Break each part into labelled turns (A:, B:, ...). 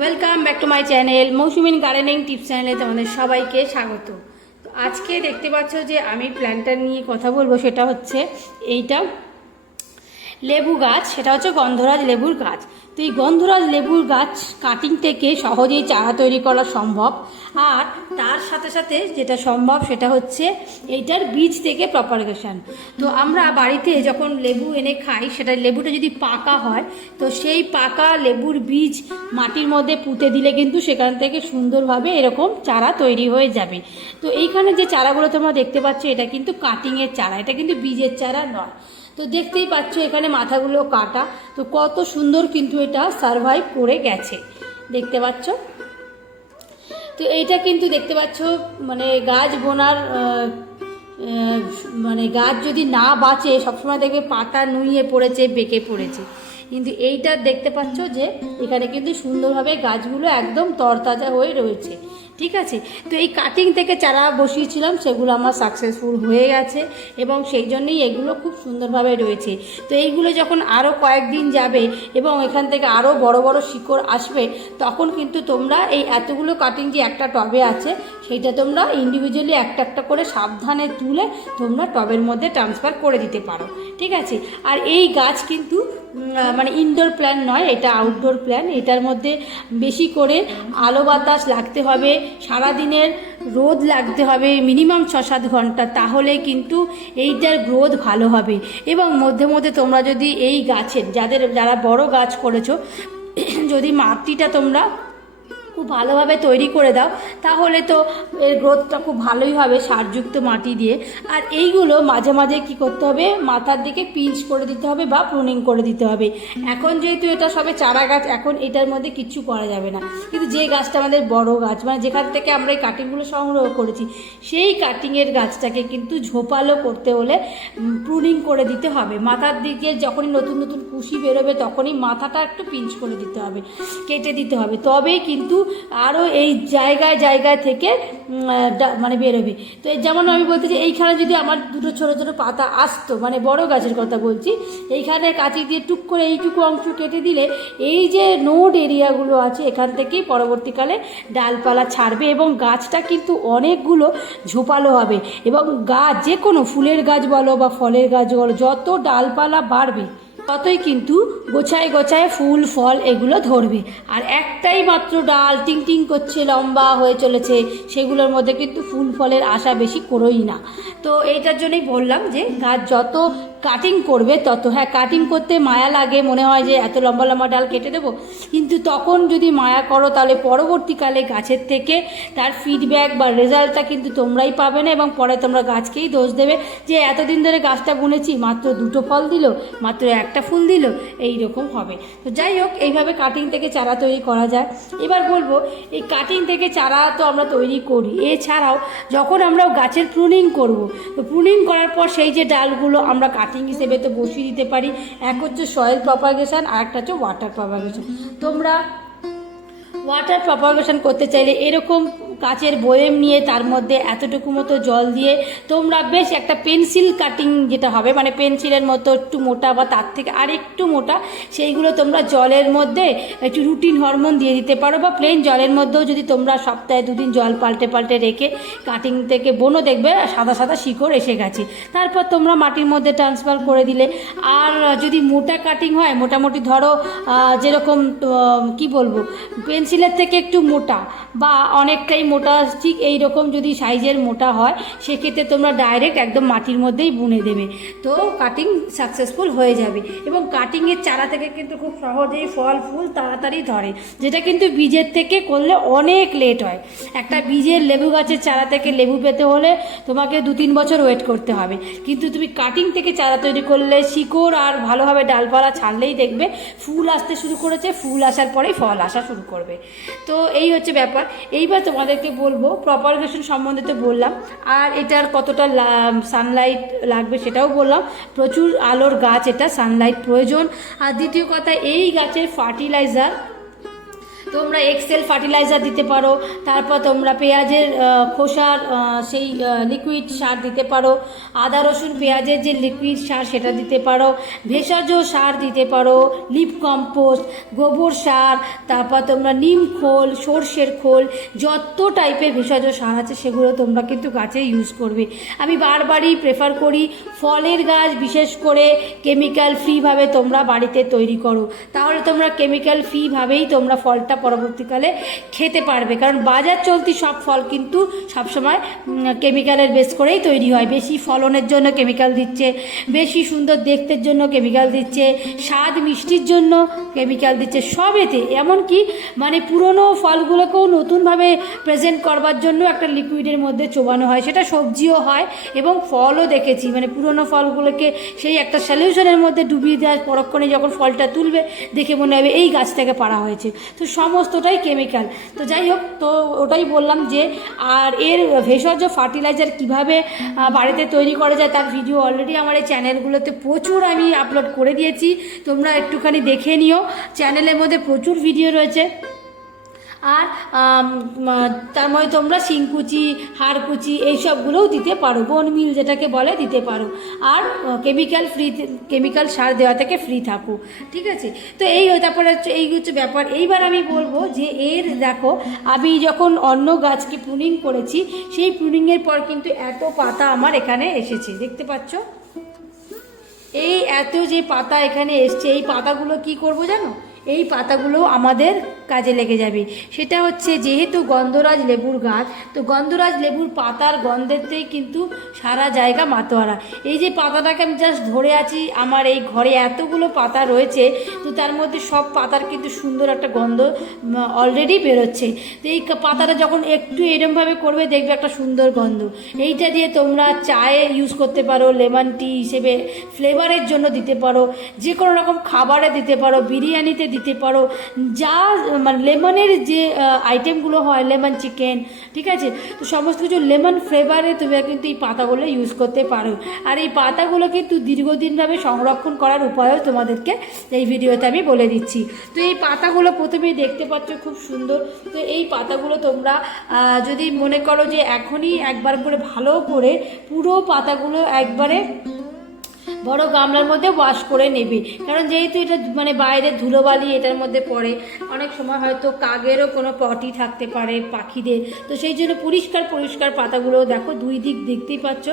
A: Welcome back to my channel মৌসুমিন gardening tips চ্যানেলে তোমাদের সবাইকে স্বাগত। তো আজকে দেখতে পাচ্ছ যে আমি প্ল্যানটা নিয়ে কথা বলব, সেটা হচ্ছে এইটা লেবু গাছ, সেটা হচ্ছে গন্ধরাজ লেবুর গাছ। তো এই গন্ধরাজ লেবুর গাছ কাটিং থেকে সহজেই চারা তৈরি করা সম্ভব। আর তার সাথে সাথে যেটা সম্ভব সেটা হচ্ছে এইটার বীজ থেকে প্রপারগেশন তো আমরা বাড়িতে যখন লেবু এনে খাই, সেটা লেবুটা যদি পাকা হয়, তো সেই পাকা লেবুর বীজ মাটির মধ্যে পুঁতে দিলে কিন্তু সেখান থেকে সুন্দরভাবে এরকম চারা তৈরি হয়ে যাবে। তো এইখানে যে চারাগুলো তোমরা দেখতে পাচ্ছ, এটা কিন্তু কাটিংয়ের চারা, এটা কিন্তু বীজের চারা নয়। তো দেখতেই পাচ্ছ এখানে মাথাগুলো কাটা। তো কত সুন্দর কিন্তু এটা সারভাইভ করে গেছে। দেখতে পাচ্ছ? তো এইটা কিন্তু দেখতে পাচ্ছ মানে গাছ বোনার মানে গাছ যদি না বাঁচে, সবসময় দেখবে পাতা নুইয়ে পড়েছে, বেঁকে পড়েছে। কিন্তু এইটা দেখতে পাচ্ছ যে এখানে কিন্তু সুন্দরভাবে গাছগুলো একদম তরতাজা হয়ে রয়েছে। ঠিক আছে? তো এই কাটিং থেকে চারা বসিয়েছিলাম, সেগুলো আমার সাকসেসফুল হয়ে গেছে এবং সেই জন্যই এগুলো খুব সুন্দরভাবে রয়েছে। তো এইগুলো যখন আরও কয়েকদিন যাবে এবং এখান থেকে আরও বড় বড় শিকড় আসবে, তখন কিন্তু তোমরা এই এতগুলো কাটিং যে একটা টবে আছে, সেইটা তোমরা ইন্ডিভিজুয়ালি একটা একটা করে সাবধানে তুলে তোমরা টবের মধ্যে ট্রান্সফার করে দিতে পারো। ঠিক আছে? আর এই গাছ কিন্তু মানে ইনডোর প্ল্যান নয়, এটা আউটডোর প্ল্যান এটার মধ্যে বেশি করে আলো বাতাস লাগতে হবে সারাদিনের রোদ লাগতে হবে, মিনিমাম ছ সাত ঘণ্টা, তাহলে কিন্তু এইটার গ্রোথ ভালো হবে। এবং মধ্যে মধ্যে তোমরা যদি এই গাছের, যাদের, যারা বড় গাছ করেছ, যদি মাটিটা তোমরা খুব ভালোভাবে তৈরি করে দাও, তাহলে তো এর গ্রোথটা খুব ভালোই হবে সারযুক্ত মাটি দিয়ে। আর এইগুলো মাঝে মাঝে কি করতে হবে? মাথার দিকে পিঞ্চ করে দিতে হবে বা প্রুনিং করে দিতে হবে। এখন যেহেতু এটা সবে চারা গাছ, এখন এটার মধ্যে কিচ্ছু করা যাবে না। কিন্তু যে গাছটা আমাদের বড় গাছ মানে যেখান থেকে আমরা এই কাটিংগুলো সংগ্রহ করেছি, সেই কাটিংয়ের গাছটাকে কিন্তু ঝোপালো করতে হলে প্রুনিং করে দিতে হবে। মাথার দিকে যখনই নতুন নতুন কুশি বেরোবে, তখনই মাথাটা একটু পিঞ্চ করে দিতে হবে, কেটে দিতে হবে। তবেই কিন্তু আরও এই জায়গায় জায়গায় থেকে মানে বেরোবে। তো যেমন আমি বলতে চাই, এইখানে যদি আমার দুটো ছোটো ছোটো পাতা আসতো মানে বড় গাছের কথা বলছি, এইখানে কাঁচি দিয়ে টুক করে এইটুকু অংশ কেটে দিলে এই যে নোড এরিয়াগুলো আছে, এখান থেকেই পরবর্তীকালে ডালপালা ছাড়বে এবং গাছটা কিন্তু অনেকগুলো ঝোপালো হবে। এবং গাছ যে কোনো ফুলের গাছ বলো বা ফলের গাছ বলো, যত ডালপালা বাড়বে ততই কিন্তু গোছায় গোছায় ফুল, ফল এগুলো ধরবে। আর একটাই মাত্র ডাল টিং টিং করছে, লম্বা হয়ে চলেছে, সেগুলোর মধ্যে কিন্তু ফুল, ফলের আশা বেশি করোই না। তো এইটার জন্যই বললাম যে, গাছ যত কাটিং করবে, তত হ্যাঁ কাটিং করতে মায়া লাগে, মনে হয় যে এত লম্বা লম্বা ডাল কেটে দেবো। কিন্তু তখন যদি মায়া করো, তাহলে পরবর্তীকালে গাছের থেকে তার ফিডব্যাক বা রেজাল্টটা কিন্তু তোমরাই পাবে না এবং পরে তোমরা গাছকেই দোষ দেবে। যে এতদিন ধরে গাছটা বুনেছি, মাত্র দুটো ফল দিল, মাত্র একটা ফুল দিল এই রকম হবে। তো যাই হোক, এইভাবে কাটিং থেকে চারা তৈরি করা যায়। এবার বলব, এই কাটিং থেকে চারা তো আমরা তৈরি করি। এছাড়াও, যখন আমরা গাছের প্রুনিং করব, তো প্রুনিং করার পর সেই যে ডালগুলো আমরা কাটিং হিসেবে তো বসিয়ে দিতে পারি। এক হচ্ছে সয়েল প্রপাগেশন আর একটা হচ্ছে ওয়াটার প্রপাগেশন তোমরা ওয়াটার প্রপাগেশন করতে চাইলে এরকম কাচের বয়েম নিয়ে তার মধ্যে এতটুকু মতো জল দিয়ে তোমরা বেশ একটা পেন্সিল কাটিং যেটা হবে মানে পেন্সিলের মতো একটু মোটা বা তার থেকে আর একটু মোটা, সেইগুলো তোমরা জলের মধ্যে একটু রুটিন হরমোন দিয়ে দিতে পারো বা প্লেন জলের মধ্যেও যদি তোমরা সপ্তাহে দুদিন জল পাল্টে পাল্টে রেখে কাটিং থেকে বনো দেখবে সাদা সাদা শিকড় এসে গেছে। তারপর তোমরা মাটির মধ্যে ট্রান্সফার করে দিলে। আর যদি মোটা কাটিং হয়, মোটামুটি ধরো যেরকম কি বলব, পেন্সিলের থেকে একটু মোটা বা অনেকটাই মোটা, ঠিক এই রকম যদি সাইজের মোটা হয়, সেক্ষেত্রে তোমরা ডাইরেক্ট একদম মাটির মধ্যেই বুনে দেবে। তো কাটিং সাকসেসফুল হয়ে যাবে। এবং কাটিংয়ের চারা থেকে কিন্তু খুব সহজেই ফল, ফুল তাড়াতাড়ি ধরে, যেটা কিন্তু বীজের থেকে করলে অনেক লেট হয়। একটা বীজের লেবু গাছের চারা থেকে লেবু পেতে হলে তোমাকে দু তিন বছর ওয়েট করতে হবে। কিন্তু তুমি কাটিং থেকে চারা তৈরি করলে শিকড় আর ভালোভাবে ডালপালা ছাড়লেই দেখবে ফুল আসতে শুরু করেছে, ফুল আসার পরেই ফল আসা শুরু করবে। তো এই হচ্ছে ব্যাপার। এইবার তোমাদেরকে বলব প্রপারগেশন সম্বন্ধে তো বললাম, আর এটার কতটা সানলাইট লাগবে সেটাও বললাম। প্রচুর আলোর গাছ, এটা সানলাইট প্রয়োজন। আর দ্বিতীয় কথা, এই গাছের ফার্টিলাইজার তোমরা এক্সেল ফার্টিলাইজার দিতে পারো, তারপর তোমরা পেঁয়াজের খোসার সেই লিকুইড সার দিতে পারো, আদা, রসুন, পেঁয়াজের যে লিকুইড সার সেটা দিতে পারো, ভেষজ সার দিতে পারো লিপ কম্পোস্ট গোবর সার, তারপর তোমরা নিম খোল, সর্ষের খোল, যত টাইপের ভেষজ সার আছে সেগুলো তোমরা কিন্তু গাছে ইউজ করবে। আমি বারবারই প্রেফার করি ফলের গাছ, বিশেষ করে কেমিক্যাল ফ্রিভাবে তোমরা বাড়িতে তৈরি করো। তাহলে তোমরা কেমিক্যাল ফ্রিভাবেই তোমরা ফলটা পরবর্তীকালে খেতে পারবে। কারণ বাজার চলতি সব ফল কিন্তু সবসময় কেমিক্যালের বেস করেই তৈরি হয়। বেশি ফলনের জন্য কেমিক্যাল দিচ্ছে, বেশি সুন্দর দেখতের জন্য কেমিক্যাল দিচ্ছে, স্বাদ মিষ্টির জন্য কেমিক্যাল দিচ্ছে সব সবেতে। এমনকি মানে পুরনো ফলগুলোকেও নতুনভাবে প্রেজেন্ট করবার জন্য একটা লিকুইডের মধ্যে চোবানো হয়। সেটা সবজিও হয় এবং ফলও দেখেছি। মানে পুরনো ফলগুলোকে সেই একটা সলিউশনের মধ্যে ডুবিয়ে দেওয়ার পরক্ষণে যখন ফলটা তুলবে, দেখে মনে হবে এই গাছ থেকে পাড়া হয়েছে। তো সমস্তটাই কেমিক্যাল তো যাই হোক, তো ওটাই বললাম যে, আর এর ভেষজ ফার্টিলাইজার কীভাবে বাড়িতে তৈরি করা যায় তার ভিডিও অলরেডি আমার এই চ্যানেলগুলোতে প্রচুর আমি আপলোড করে দিয়েছি। তোমরা একটুখানি দেখে নিও। চ্যানেলের মধ্যে প্রচুর ভিডিও রয়েছে। আর তার মধ্যে তোমরা শিংকুচি, হাড়কুচি এইসবগুলোও দিতে পারো বোন মিল যেটাকে বলে দিতে পারো। আর কেমিক্যাল ফ্রি কেমিক্যাল সার দেওয়া থেকে ফ্রি থাকো, ঠিক আছে? তো এই তারপরে হচ্ছে, এই হচ্ছে ব্যাপার। এইবার আমি বলব যে এর, দেখো, আমি যখন অন্য গাছকে প্রুনিং করেছি, সেই প্রুনিংয়ের পর কিন্তু এত পাতা আমার এখানে এসেছে, দেখতে পাচ্ছ? এই এত যে পাতা এখানে এসছে, এই পাতাগুলো কি করব জানো? এই পাতাগুলো আমাদের কাজে লেগে যাবে। সেটা হচ্ছে যেহেতু গন্ধরাজ লেবুর গাছ, তো গন্ধরাজ লেবুর পাতার গন্ধেতেই কিন্তু সারা জায়গা মাতোয়ারা। এই যে পাতাটাকে আমি জাস্ট ধরে আছি, আমার এই ঘরে এতগুলো পাতা রয়েছে, তো তার মধ্যে সব পাতার কিন্তু সুন্দর একটা গন্ধ অলরেডি বেরোচ্ছে। তো এই পাতাটা যখন একটু এরমভাবে করবে, দেখবে একটা সুন্দর গন্ধ। এইটা দিয়ে তোমরা চায়ে ইউজ করতে পারো লেমন টি হিসেবে ফ্লেভারের জন্য দিতে পারো যে কোনো রকম খাবারে দিতে পারো, বিরিয়ানিতে দিতে পারো। যা মানে লেমনের যে আইটেমগুলো হয়, লেমন চিকেন, ঠিক আছে? তো সমস্ত কিছু লেমন ফ্লেভারে তুমি কিন্তু এই পাতাগুলো ইউজ করতে পারো। আর এই পাতাগুলো কিন্তু দীর্ঘদিনভাবে সংরক্ষণ করার উপায়ও তোমাদেরকে এই ভিডিওতে আমি বলে দিচ্ছি। তো এই পাতাগুলো প্রথমেই দেখতে পাচ্ছ খুব সুন্দর। তো এই পাতাগুলো তোমরা যদি মনে করো যে এখনই একবার করে ভালো করে পুরো পাতাগুলো একবারে বড় গামলার মধ্যে ওয়াশ করে নেবে। কারণ যেহেতু এটা মানে বাইরে ধুলোবালি এটার মধ্যে পড়ে, অনেক সময় হয়তো কাগেরও কোনো পটি থাকতে পারে পাখিদের। তো সেই জন্য পরিষ্কার পরিষ্কার পাতাগুলো দেখো, দুই দিক দেখতেই পাচ্ছ।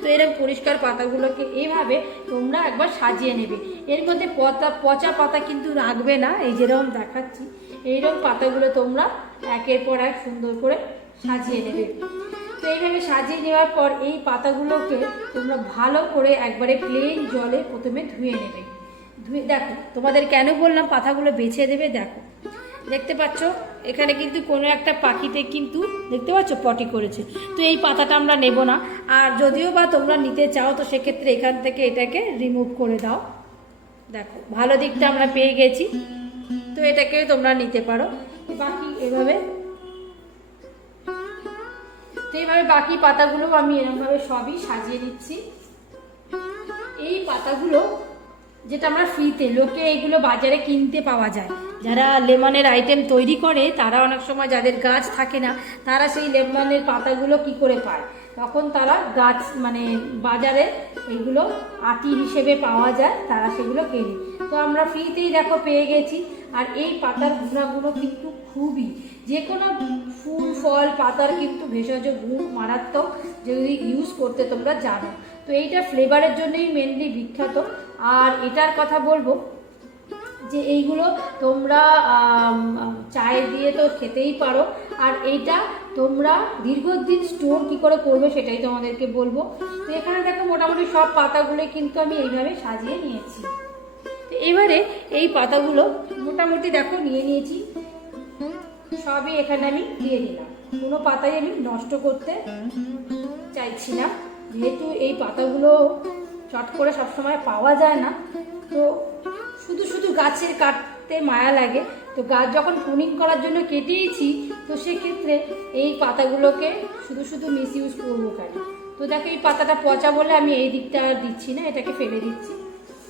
A: তো এরকম পরিষ্কার পাতাগুলোকে এভাবে তোমরা একবার সাজিয়ে নেবে। এর মধ্যে পচা পচা পাতা কিন্তু রাখবে না, এই যেরকম দেখাচ্ছি। এইরকম পাতাগুলো তোমরা একের পর এক সুন্দর করে সাজিয়ে নেবে। তো এইভাবে সাজিয়ে নেওয়ার পর এই পাতাগুলোকে তোমরা ভালো করে একবারে প্লেন জলে প্রথমে ধুয়ে নেবে। ধুয়ে, দেখো, তোমাদের কেন বললাম পাতাগুলো বেছে দেবে? দেখো, দেখতে পাচ্ছ? এখানে কিন্তু কোনো একটা পাখিতে কিন্তু, দেখতে পাচ্ছ? পটি করেছে। তো এই পাতাটা আমরা নেব না। আর যদিও বা তোমরা নিতে চাও, তো সেক্ষেত্রে এখান থেকে এটাকে রিমুভ করে দাও। দেখো, ভালো দিকটা আমরা পেয়ে গেছি। তো এটাকে তোমরা নিতে পারো। বাকি এভাবে তো এইভাবে বাকি পাতাগুলো আমি এরকমভাবে সবই সাজিয়ে দিচ্ছি। এই পাতাগুলো, যেটা আমরা ফ্রিতে লোকে এইগুলো বাজারে কিনতে পাওয়া যায়। যারা লেমনের আইটেম তৈরি করে, তারা অনেক সময় যাদের গাছ থাকে না, তারা সেই লেমনের পাতাগুলো কি করে পায়? তখন তারা গাছ মানে বাজারে এইগুলো আটি হিসেবে পাওয়া যায়, তারা সেগুলো কেনে। তো আমরা ফ্রিতেই দেখো পেয়ে গেছি। আর এই পাতার গুণাগুলো কিন্তু খুবই। যে কোনো ফুল, ফল, পাতার কিন্তু ভেষজ গুণ মারাত্মক যদি ইউজ করতে তোমরা জানো। তো এইটা ফ্লেভারের জন্যই মেনলি বিখ্যাত। আর এটার কথা বলব যে এইগুলো তোমরা চায়ে দিয়ে তো খেতেই পারো। আর এইটা তোমরা দীর্ঘদিন স্টোর কি করে করবে সেটাই তোমাদেরকে বলব। তো এখানে দেখো মোটামুটি সব পাতাগুলো কিন্তু আমি এইভাবে সাজিয়ে নিয়েছি। তো এবারে এই পাতাগুলো মোটামুটি দেখো নিয়ে নিয়েছি। সবই এখানে আমি দিয়ে দিলাম। কোনো পাতাই আমি নষ্ট করতে চাইছি না। যেহেতু এই পাতাগুলো চট করে সবসময় পাওয়া যায় না, তো শুধু শুধু গাছের কাটতে মায়া লাগে। তো গাছ যখন প্রুনিং করার জন্য কেটেইছি, তো সেক্ষেত্রে এই পাতাগুলোকে শুধু শুধু মিস ইউজ করব কেন? তো দেখো এই পাতাটা পচা বলে আমি এই দিকটা আর দিচ্ছি না, এটাকে ফেলে দিচ্ছি।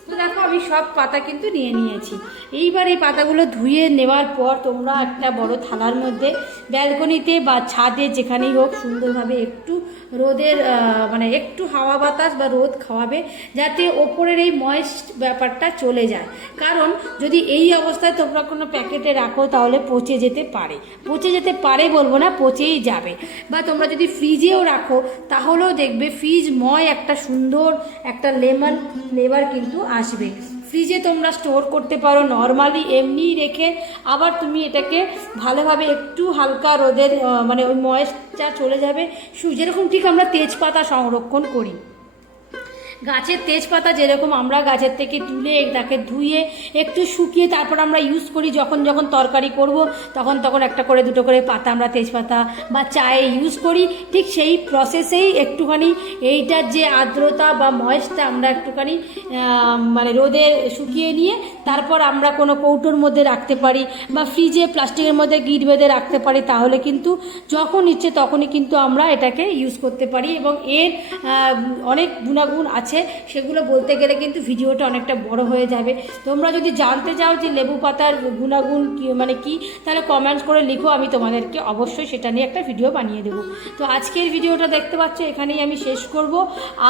A: তো দেখো, আমি সব পাতা কিন্তু নিয়ে নিয়েছি। এইবার এই পাতাগুলো ধুয়ে নেওয়ার পর তোমরা একটা বড় থালার মধ্যে ব্যালকনিতে বা ছাদে যেখানেই হোক সুন্দরভাবে একটু রোদের মানে একটু হাওয়া বাতাস বা রোদ খাওয়াবে, যাতে ওপরের এই ময়েস্ট ব্যাপারটা চলে যায়। কারণ যদি এই অবস্থায় তোমরা কোনো প্যাকেটে রাখো, তাহলে পচে যেতে পারে। পচে যেতে পারে বলব না, পচেই যাবে। বা তোমরা যদি ফ্রিজেও রাখো, তাহলেও দেখবে ফ্রিজ ময় একটা সুন্দর একটা লেমন ফ্লেভার কিন্তু আসবে। ফ্রিজে তোমরা স্টোর করতে পারো নর্মালি এমনি রেখে আবার তুমি এটাকে ভালোভাবে একটু হালকা রোদের মানে ওই ময়েশ্চার চলে যাবে। যেরকম ঠিক আমরা তেজপাতা সংরক্ষণ করি। গাছের তেজপাতা যেরকম আমরা গাছের থেকে তুলে তাকে ধুয়ে একটু শুকিয়ে তারপর আমরা ইউজ করি, যখন যখন তরকারি করব, তখন তখন একটা করে দুটো করে পাতা আমরা তেজপাতা বা চায়ে ইউজ করি। ঠিক সেই প্রসেসেই একটুখানি এইটার যে আর্দ্রতা বা ময়েসটা আমরা একটুখানি মানে রোদে শুকিয়ে নিয়ে তারপর আমরা কোনো কৌটোর মধ্যে রাখতে পারি বা ফ্রিজে প্লাস্টিকের মধ্যে গিট বেঁধে রাখতে পারি, তাহলে কিন্তু যখন ইচ্ছে তখনই কিন্তু আমরা এটাকে ইউজ করতে পারি এবং এর অনেক গুণাগুণ আছে। সেগুলো বলতে গেলে কিন্তু ভিডিওটা অনেকটা বড় হয়ে যাবে। তোমরা যদি জানতে চাও যে লেবু পাতার গুণাগুণ কি মানে কি, তাহলে কমেন্টস করে লিখো, আমি তোমাদেরকে অবশ্যই সেটা নিয়ে একটা ভিডিও বানিয়ে দেবো। তো আজকের ভিডিওটা দেখতে পাচ্ছ, এখানেই আমি শেষ করব।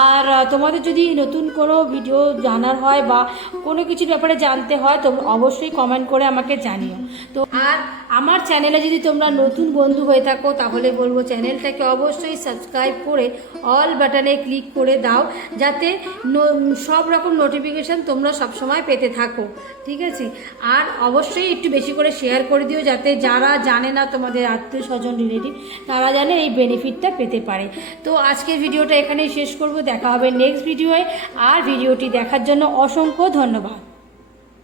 A: আর তোমাদের যদি নতুন কোনো ভিডিও জানার হয় বা কোনো কিছুর ব্যাপারে জানতে হয় তো অবশ্যই কমেন্ট করে আমাকে জানিও। তো আর আমার চ্যানেলে যদি তোমরা নতুন বন্ধু হয়ে থাকো, তাহলে বলব চ্যানেলটাকে অবশ্যই সাবস্ক্রাইব করে অল বাটনে ক্লিক করে দাও, যাতে ন- সব রকম নোটিফিকেশান তোমরা সবসময় পেতে থাকো, ঠিক আছে? আর অবশ্যই একটু বেশি করে শেয়ার করে দিও যাতে যারা জানে না তোমাদের আত্মীয় স্বজন রিলেটিভ তারা জানে এই বেনিফিটটা পেতে পারে। তো আজকের ভিডিওটা এখানেই শেষ করব, দেখা হবে নেক্সট ভিডিওয়ে আর ভিডিওটি দেখার জন্য অসংখ্য ধন্যবাদ।